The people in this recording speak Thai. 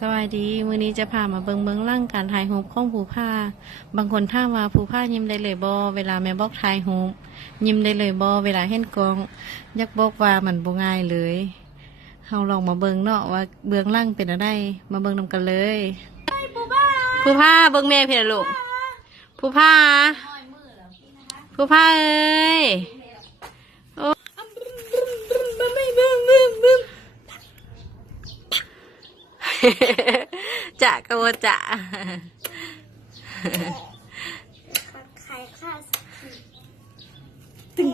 สวัสดีมื้อนี้จะพามาเบิ่งร่างการถ่ายรูปของผู้พาบางคนถามว่าผู้พายิ้มได้เลยบ่เวลาแม่บอกถ่ายรูปยิ้มได้เลยบ่เวลาเห็นกล้องอยากบอกว่ามันบ่ง่ายเลยเฮาลองมาเบิ่งเนาะว่าเบื้องหลังเป็นอะไรมาเบิ่งนำกันเลยผู้พาเบิ่งแม่เพิ่นลูกผู้พาผู้พาเอ้ยโอ้จะก็ว่าจะขายข้าวตึง